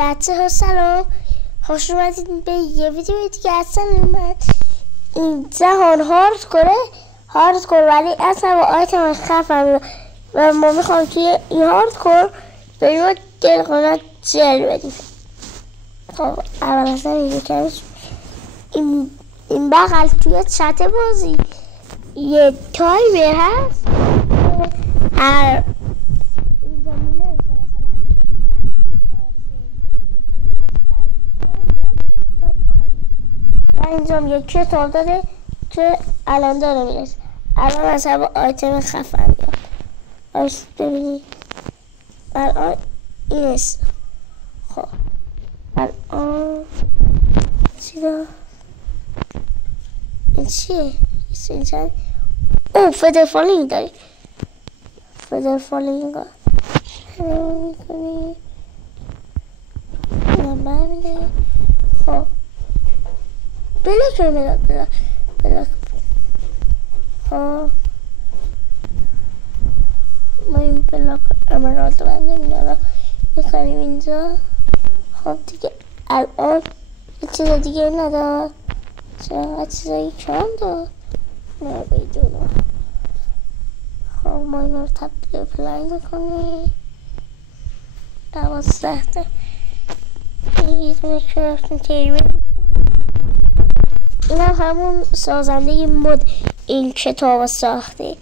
بچه ها سلام، خوش اومدید به یه ویدیو دیگه. اصلا من این جهان هارد کور ولی اصلا با آیتم خفم و ما میخوام که این هارد کور بریم دلخونت جل بدیم. خب اول اصلا این بغل توی چت بازی یه تایمر هست، هر اینجا مینویسه مثلا و اینجا یه کتاب داده که الان داره میرسه. الان مثلا با آیتم خفن میاد. آیست ببینید الان این است. خب الان چی دار؟ این چیه؟ این چند؟ او فدر فالینگ داری. فدر فالینگ ها میکنی اینا برمیده. خب بلاک بلاک خب ما این بلاک امرالد بنده میدارم میکنیم اینجا. خب دیگه الان یه چیز دیگه ندار. چرا چیزایی کم دار نه بیدونم. خب ما این رو تبدیل پلای میکنیم 12 تا یه دونه کرافتینگ تیبل. این هم همون سازنده مد این کتاب ساخته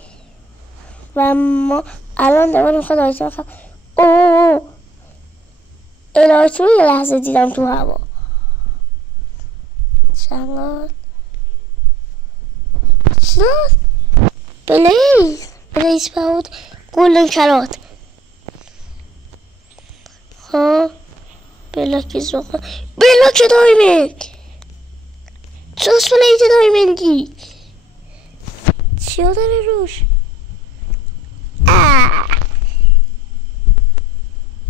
و ما الان دوباره میخواد آیتم خواهم. اوه الایت رو یه لحظه دیدم تو هوا. چند چی داد؟ بلیز باود گولدن کرات. خب بلاک زوخه بلاک دایمند جوز بلیت دایمندی چی ها داره روش؟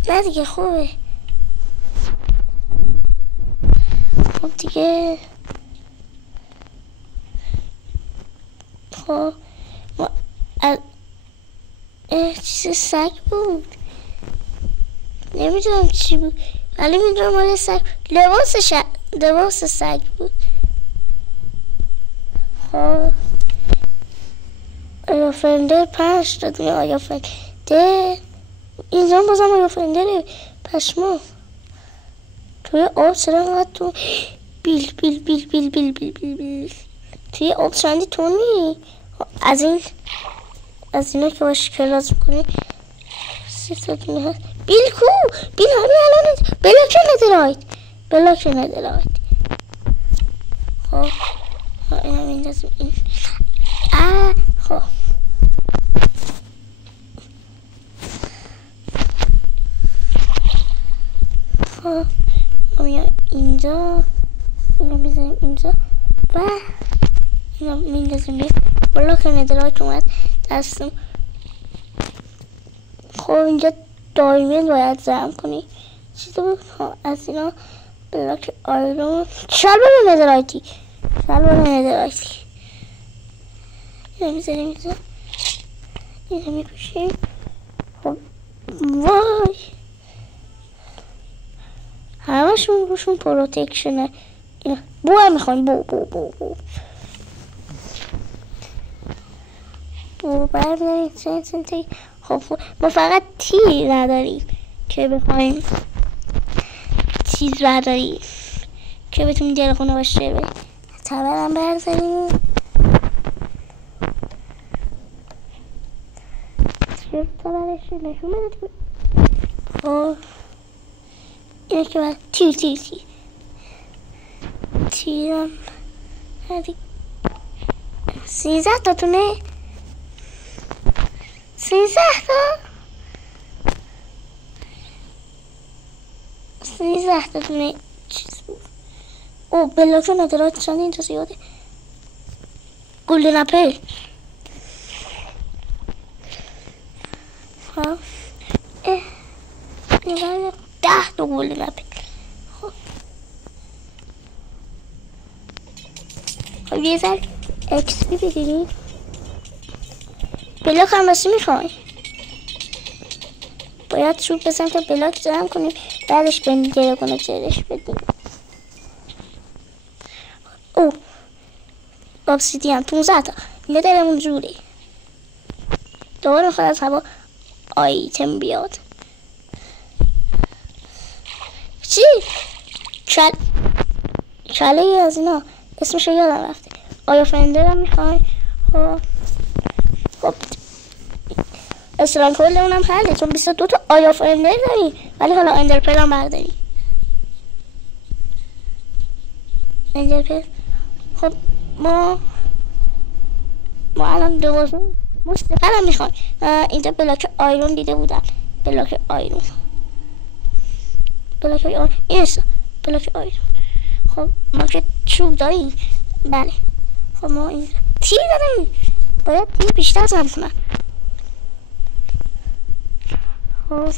نه دیگه خوبه. خب دیگه خب چیز سگ بود نمیدونم چی بود ولی میدونم مال سگ لباس سگ بود. خب آیا فرندر 5 دادیم. آیا فرندر اینجا بازم آیا فرندره پشما توی آب چرا انقدر تو بیل توی آب چندی تو نی. از اینا که باش کلاس میکنی 3 تا دونه هست. بیل کو بیل همین الان بلاک ندارایت. خب این همین دازم این خب خب ما میام اینجا اینو میزنیم اینجا و اینو میندازیم بیه بلاک ندارایت اومد دستم. خب اینجا دایمند باید زم کنی چیزی بود. از اینا بلاک آیرون شلوار ندارایتی اینو میزنیم اینجا اینو میپوشیم. خب وای همشون روشون پروتکشنه. اینا بو هم میخوایم بو برداریم سنتی. خب ما فقط تیر نداریم که بخوایم چیز برداریم که بتونیم دلخونه باشه بریم. تبرم برداریم چرا تبرش نشون بده. خب اینه که باید تیرم 13 تا تونه 13 تا تونه چیز بود. او بلاک ندارد چند اینجا زیاده. گلدن اپل خب 10 تا گلدن اپل. خب یه ذر اکس پی بگیرید. بلاک هم بسی میخوای باید چوب بزنیم تا بلاک جمع کنیم، بعدش به دراگون جرش بدیم. او obsidian 15 تا. اینه دلمون جوری. دوباره میخواد از هوا آیتم بیاد. چی؟ کله ای از اینا اسمش رو یادم رفته. آیا فندر هم میخوای؟ خب اصلا کل اونم حله، چون 22 تا آیا فندر داری، ولی حالا اندرپل هم برداری. اندرپل. خب ما الان دوازم مستقل هم میخوایم. اینجا بلاک آیرون دیده بودم. بلاک آیرون اینسا بلاک آیرون. خب ما که چوب داریم. بله خب ما این تیر داریم، باید تیر بیشتر زم کنم. خب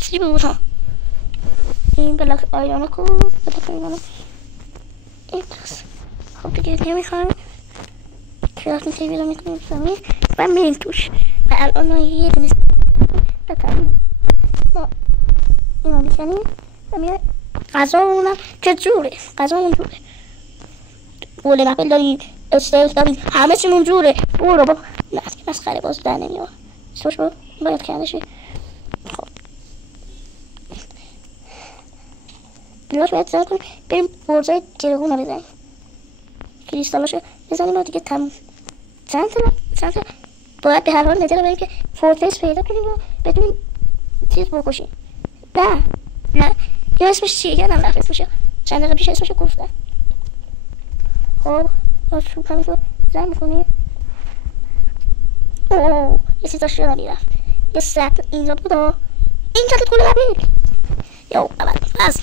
چی بود ها؟ این بلاک آیرون کو بلاک آیرون این دست. خب دیگه نمیخوایم کلاس میتونی رو میکنیم زمین و میریم توش. و الان یه دونه بکنیم ما اینا میکنیم و میره غذا اونم که جوره. غذا اون جوره، بوله مپل داریم، استیک داریم، همه چیمون جوره. برو بابا نه مسخره باز در نمیاد. سوش برو باید کردشی. خب بلاش باید زن کنیم بریم برزای دراگون رو بزنیم، کریستالاشو بزنیم و دیگه تموم. چند تا باید به هر حال نداره بریم که فورترس پیدا کنیم و بدونیم چیز بکشیم. نه یا اسمش چیه؟ یادم رفت اسمش، چند دقیقه پیش اسمشو گفتم. خب باز چوب همین رو زن میکنیم. اوه یه چیزاش یادم میرفت، یه سطل اینجا بود. این سطل گوله نبید یا اول فضل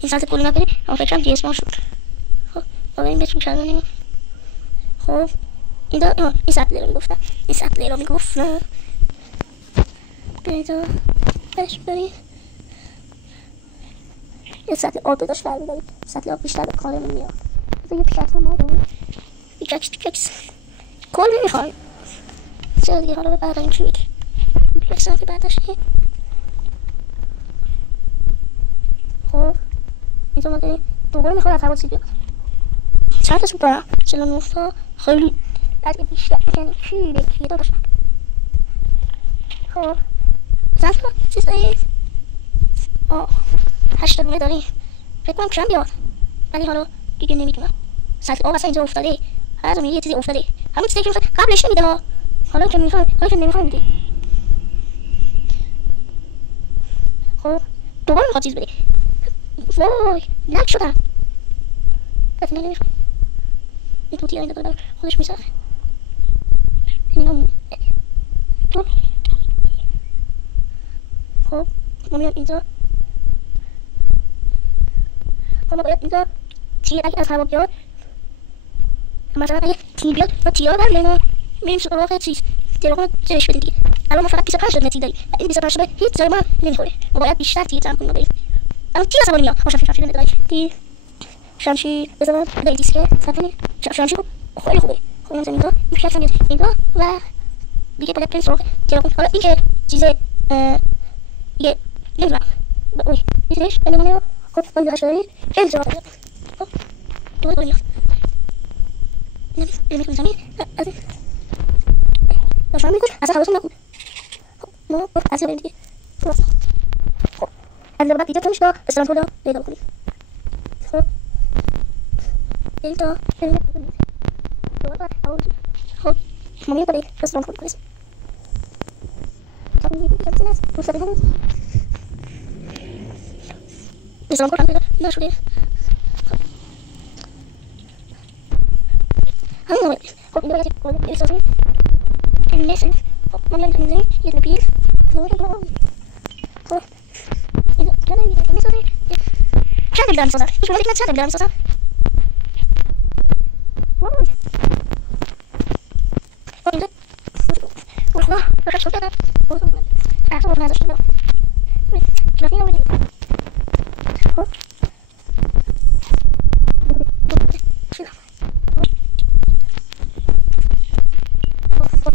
این سطل گوله نبید. اما فکرم دیسمان شد. خب با بریم بهتون کردنیم. خب این سطل رو میگفتم، این سطل رو میگفتم. بیایید برش بریم. یه سطل آب داشت فرمی داریم، سطل آب بیشتر به کارمون میاد. یه پیککس هم داریم، پیککس کل میخوایم. چرا دیگه حالا برداریم چی میگه پیککس هم که برداشتیم. خب اینجا ما داریم دوباره میخواد از هوا چی بیاد. چند تا سوپ دارم 49 تا خیلی بعد بیشتر یعنی کی داشتم. خب چند تا چیز داریم؟ 80 دونه داریم. فکر کنم کم بیاد ولی حالا دیگه نمیدونم. سطل آب اصلا اینجا افتاده، هر زمین یه چیزی افتاده. همون چیزی که میخواد قبلش نمیده ها، حالا که نمیخواد میده. خب دوباره میخواد چیز بده. وای لک شدم. قطعا نمیخواد این توتی ها دادم خودش میسازه. خب ما میاد اینجا. خب ما باید اینجا تیر اگه از هوا بیاد، مثلا اگه تیر بیاد ما تیر رو برمیم میریم سراغ چیز دراگون جرش بدیم دیگه. الان ما فقط 25 تا تیر داریم و این 25 تا هیچ جای ما نمیخوره. ما باید بیشتر تیر جمع کنیم بریم. الان تیر از هوا نمیاد. ما شمشیر نداریم. تیر شمشیر بزنم داریم دیسکه صفحه شمشیر خیلی خوبه. خب این اینجا میشه میاد اینجا و دیگه باید بریم سراغ دراگون. حالا این که چیز دیگه نمیدونم اوی دیدش نمیدونم. خب ما اینجا داریم خیلی جواب داریم. خب دوباره میاد نمیدونم زمین از این داشتم میکن اصلا حواسم نکن. خب ما از این بریم دیگه. خب از این بعد دیگه کنیش تا استران کلا پیدا کنیم. خب بریم تا بریم دوباره خب ما میاد بریم استران کلا کنیم. خب میگیم که چیز است روسته کنیم استران کلا پیدا نشده. همین رو باید خب این باید کلا احساسیم این نسیم. خب ما میاد کنیم زمین یه دونه بیل خب این کلا این بیل میسازه. چند بیل دارم میسازم؟ شما دیگه چند بیل دارم میسازم؟ وای خب اینجا خدا بخش شد کردم احسا رو نزاشتیم دارم کلافی رو بدیم. خب خب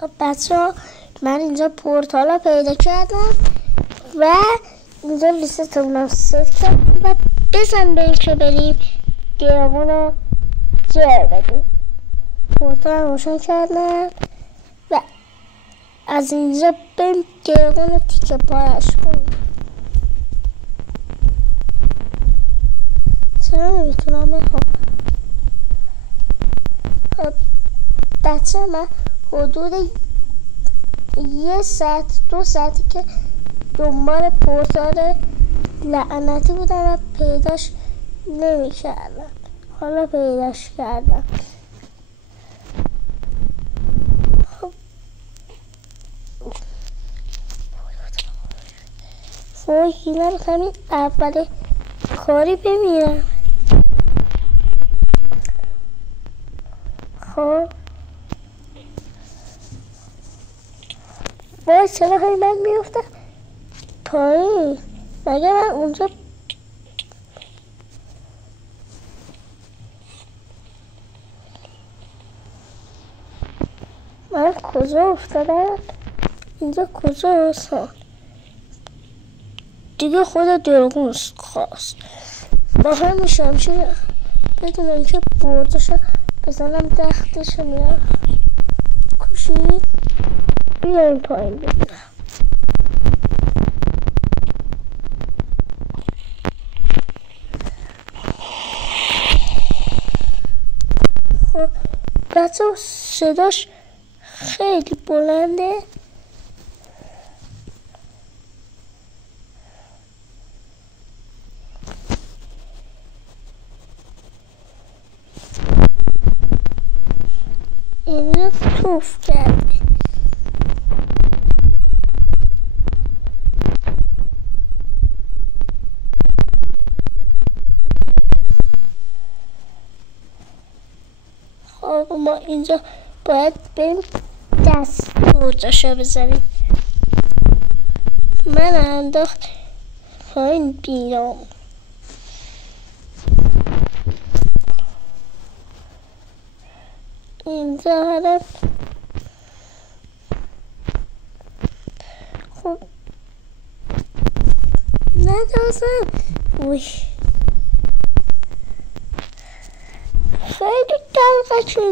خب بچه ها من اینجا پورتال ها پیدا کردم و اینجا لیستتون رو ست کردم و بزن بریم که بریم گیاهون رو جر بدیم. پورتال رو روشن کردم و از اینجا بریم گیاهون رو تیکه پارش کنیم. چرا نمیتونم بخوام؟ بچه من حدود 1 ساعت 2 ساعتی که دنبال پورتال لعنتی بودم و پیداش نمی کردم. حالا پیداش کردم. خب اینم همین اول کاری بمیرم. خب وای چرا هی من میفتم پایین؟ مگه من اونجا من کجا افتادم؟ اینجا کجا هستم؟ دیگه خود درگون خواست با همین شمشیر بدون اینکه بردشم بزنم دختش میرم کشید. بیایم پایین ببینم. خب بچه صداش خیلی بلنده. اینو توف کرده. خب ما اینجا باید بریم دست برداشا بزنیم. من انداخت پایین بیرام. اینجا حالا خب ندازم. وی خیلی دلقه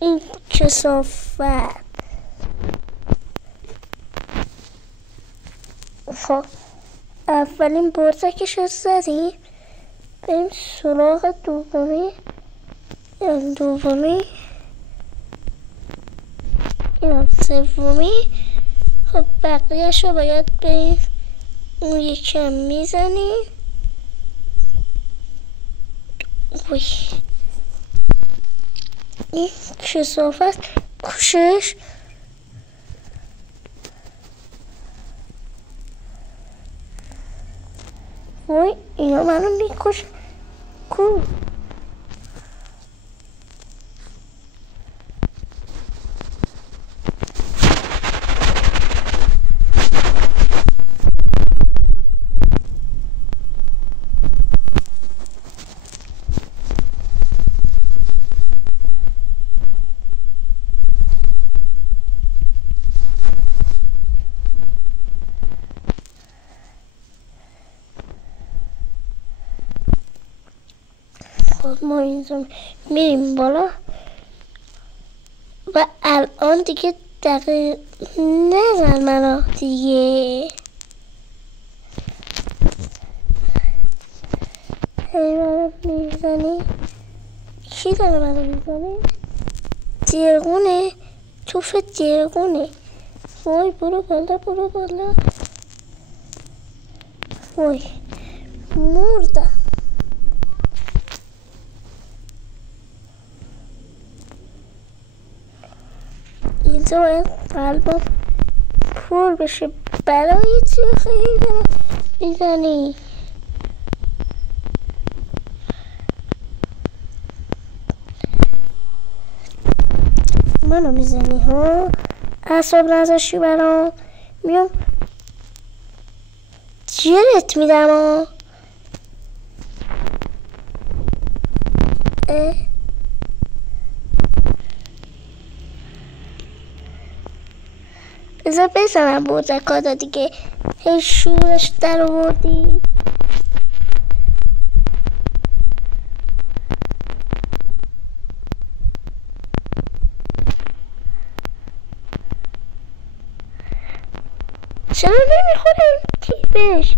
این کسافت. خب اولین برزکش رو زدیم. بریم سراغ دومی. دومی اینم سومی. خب بقیهش رو باید بریم اون یکم میزنیم. وی این کثافت کوشش. وای اینا منو میکشن. کو ما اینجا میریم بالا و الان دیگه دقیق نزن منو دیگه. هی منو میزنی. کی داره منو میزنی؟ درگونه. توف درگونه. وای برو بالا برو بالا. وای مردم. اینجا باید قلبم پر بشه. برای چی خیلی میزنی؟ منو میزنی ها؟ اعصاب نذاشتی برام. میام جرت میدم ها. بذار بزنم بوزکادا دیگه. هی شورش در آوردی. چرا نمیخوره این تیر بهش؟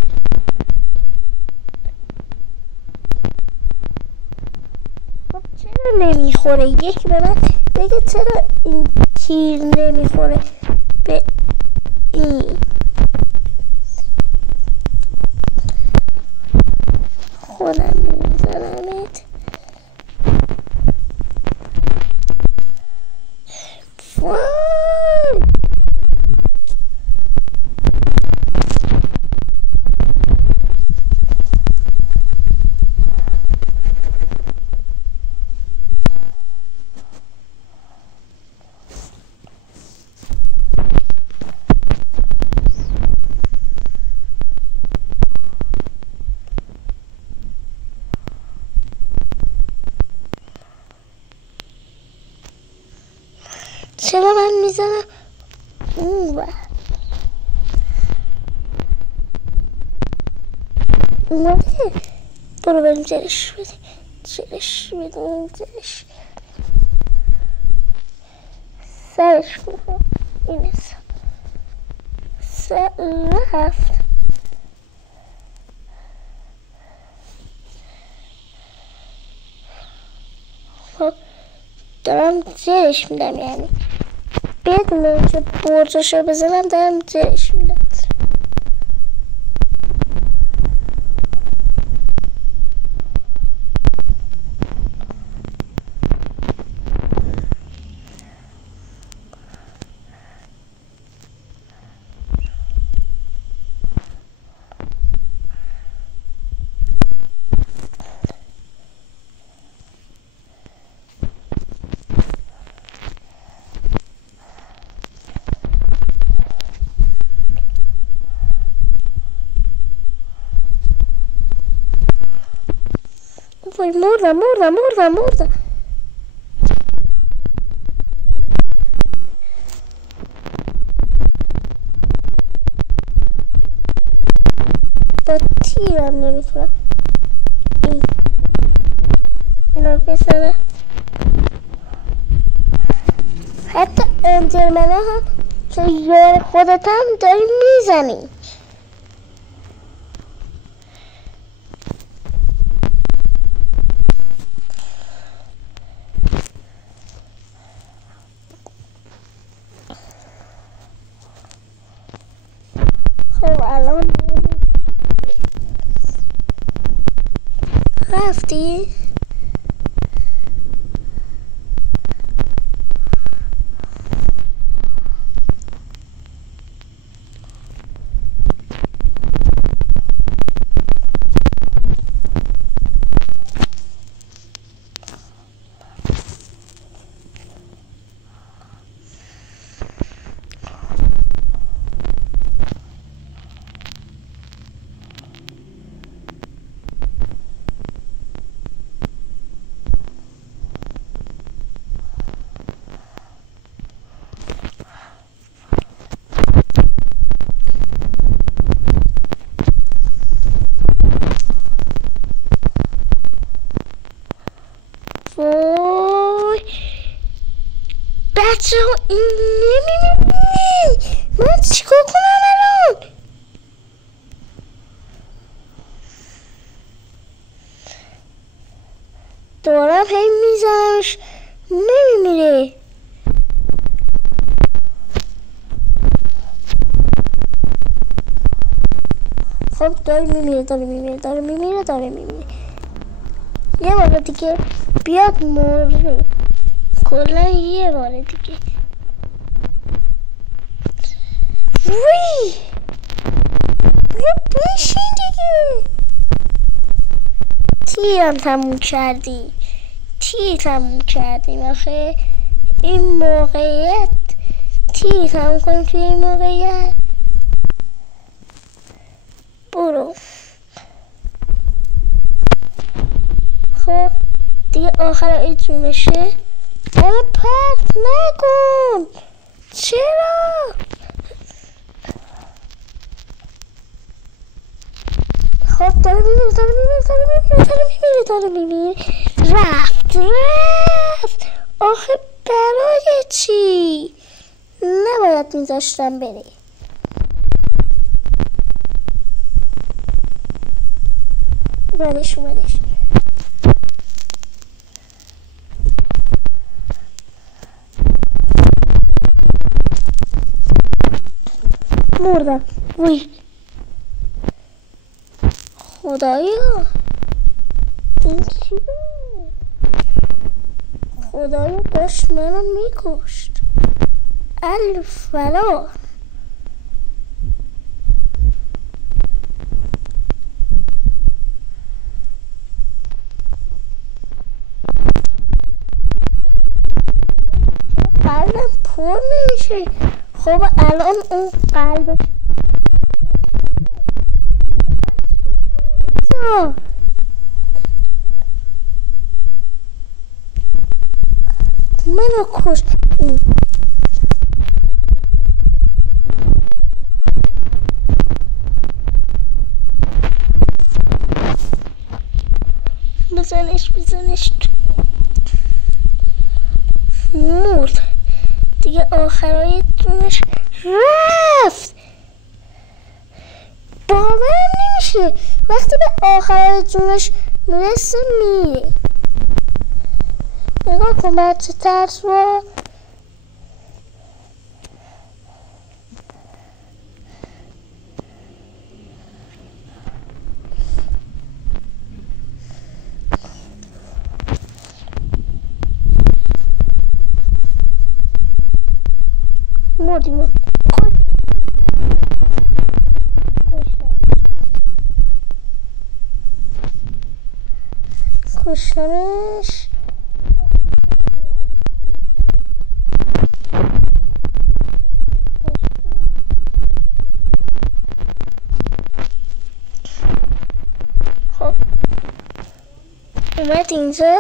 خب چرا نمیخوره؟ یکی به من بگه چرا این تیر نمیخوره به این. خودم میزنمت. وای چرا من میزنم اون بر اومده. برو بریم جلش بدیم. سرش کنم اینه سر رفت. خب دارم زیرش میدم، یعنی بدون اینکه برجاشو بزنم دارم زیرش میدم. وای مردم. با تیرم نمیتونم اینو بزنم. حتی انجرمنه هم که یار خودت هم داری میزنی. خب الان رفتی؟ وای بچه ها این نمیبینی من چیکار کنم الان؟ دارم هی میزنمش نمیمیره. خب داره میمیره. یه بار دیگه بیاد مرده کلا یه بار دیگه. وی بیا بشین دیگه. تیر تموم کردیم آخه این موقعیت تیر تموم کنیم توی این موقعیت. برو خب دیگه آخر ایتونشه. اما پرت نکن. چرا؟ خب داره میمیره. رفت آخه برای چی؟ نباید میذاشتم بره. اومدش مردم. وی خدایا این چی بود؟ خدایا داشت منو میکشت. الفلا قلبم پر نمیشه. خب الان اون قلبش منو کشت. بزنش مرد دیگه. آخرای جونش رفت. باورم نمیشه وقتی به آخرای جونش میرسه میره. نگاه کن بچه ترس رو. مردیم. کشتمش. خب اومد اینجا.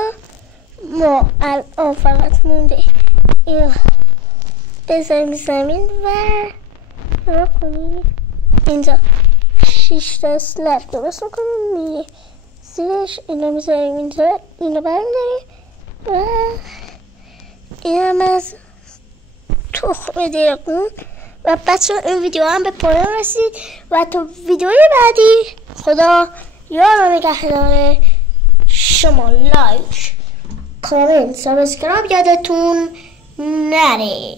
ما الان فقط مونده اینو بذاریم زمین و نگاه کنید اینجا 6 تا اسلب درست میکنیم. میره زیرش اینو میذاریم اینجا. اینو برمیداریم و اینم از تخم دیرگون. و بچه این ویدیو هم به پایان رسید و تا ویدیوی بعدی خدا یار و نگهدار شما. لایک، کامنت، سابسکرایب یادتون نره.